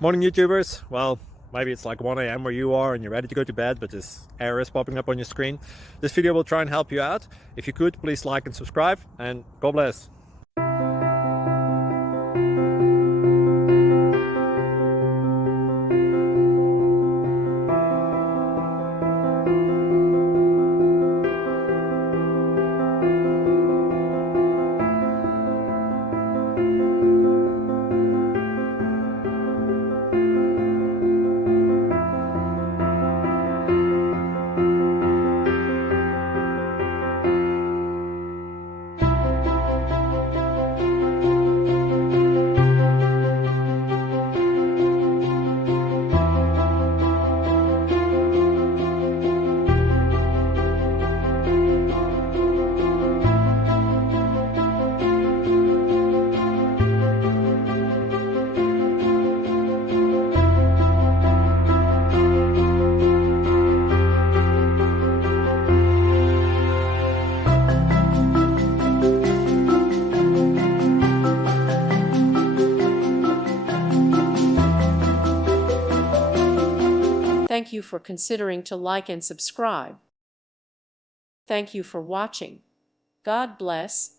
Morning YouTubers. Well, maybe it's like 1 a.m. where you are and you're ready to go to bed, but this error is popping up on your screen. This video will try and help you out. If you could, please like and subscribe, and God bless. Thank you for considering to like and subscribe. Thank you for watching. God bless.